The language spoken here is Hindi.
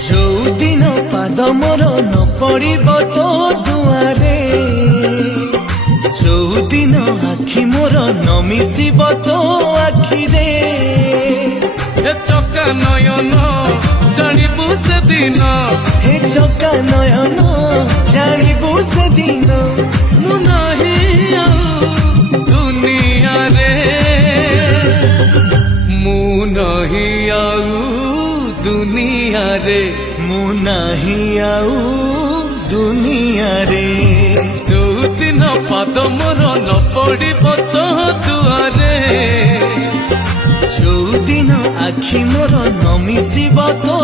ଯୋଉଦିନ ପାଦ ମୋର ନ ପଡ଼ିବ ତୋ ଦୁଆରେ, ଯୋଉଦିନ ଆଖି ମୋର ନ ମିଶିବ ତୋ ଆଖିରେ। हे चका नयन जानिबु सेदिन, हे चका नयन जानिबु सेदिन, मु नाही आउ दुनिया रे, मु नाही आउ दुनिया रे, मु नाही आउ दुनिया रे। जोदिन पाद मोर न पड़िब तो दुआरे, ଯୋଉଦିନ ଆଖି ମୋର ନ ମିଶିବ ତୋ